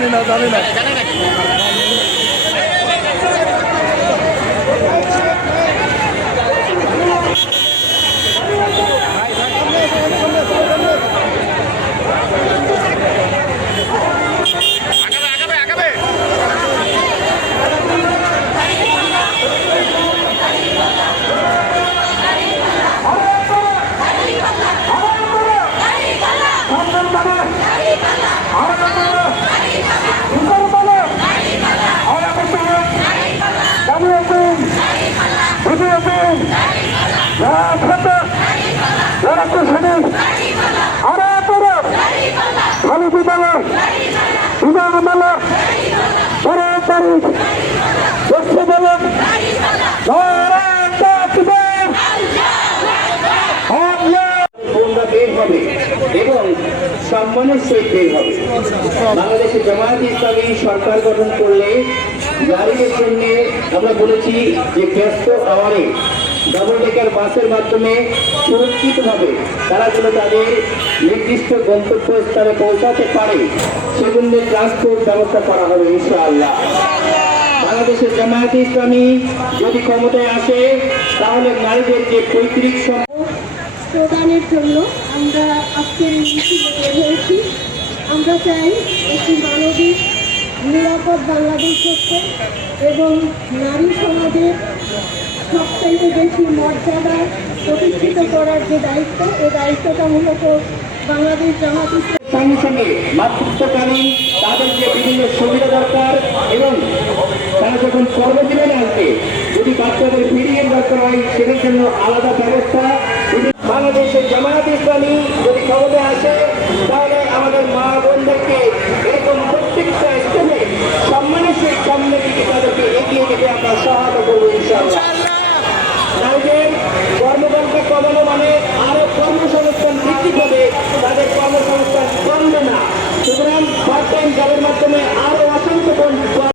জানি না। এবং সম্মানের সহিত বের হবে। বাংলাদেশে জামায়াতে ইসলামী সরকার গঠন করলে নারীদের জন্য আমরা বলেছি যে ব্যস্ত আওয়ারে ডাবল ডেকার বাসের মাধ্যমে সুরক্ষিতভাবে তারা যেন তাদের নির্দিষ্ট গন্তব্যস্থানে পৌঁছাতে পারে সেজন্য ট্রান্সপোর্ট ব্যবস্থা করা হবে ইনশাআল্লাহ। বাংলাদেশের জামায়াতে ইসলামী যদি ক্ষমতায় আসে তাহলে নারীদের যে পৈতৃক প্রদানের জন্য আমরা আজকের এই মিছিলে বের হয়েছি। আমরা চাই একটি মানবিক নিরাপদ বাংলাদেশ করতে এবং নারী সমাজের সবচাইতে বেশি মর্যাদা প্রতিষ্ঠিত করার যে দায়িত্ব, এই দায়িত্বটা মূলত বাংলাদেশ জামাত সঙ্গে সঙ্গে মাতৃত্বকালীন তাদের যে বিভিন্ন সুবিধা দরকার এবং তারা যখন কর্মজীবনে আসবে যদি বাচ্চাদের ফিডিংয়ের দরকার হয় সেটার জন্য আলাদা ব্যবস্থা। বাংলাদেশের জামায়াতে ইসলামী যদি ক্ষমতায় আসে তাহলে আমাদের মা বোনদেরকে এরকম প্রত্যেকটা স্টেপে সম্মানের সহিত সামনের দিকে তাদেরকে এগিয়ে যেতে